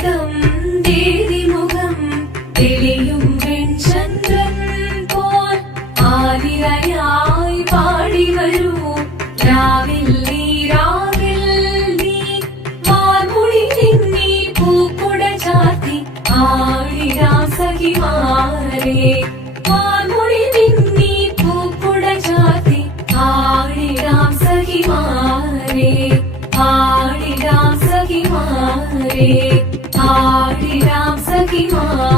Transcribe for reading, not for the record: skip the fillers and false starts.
ആയിരം ദേവിമുഖം തെളിയും വെൺചന്ദ്രൻ പോൽ ആതിരയായി പാടി വരൂ രാവിൽ നീ വാർമുടി നിന്നി പൂക്കുട ചാർത്തി ആടിടാം സഖിമാരെ വാർമുടി നിന്നി പൂക്കുട ചാർത്തി ആടിടാം സഖിമാരെ ആടിടാം സഖിമാരെ ആടിടാം സഖിമാരെ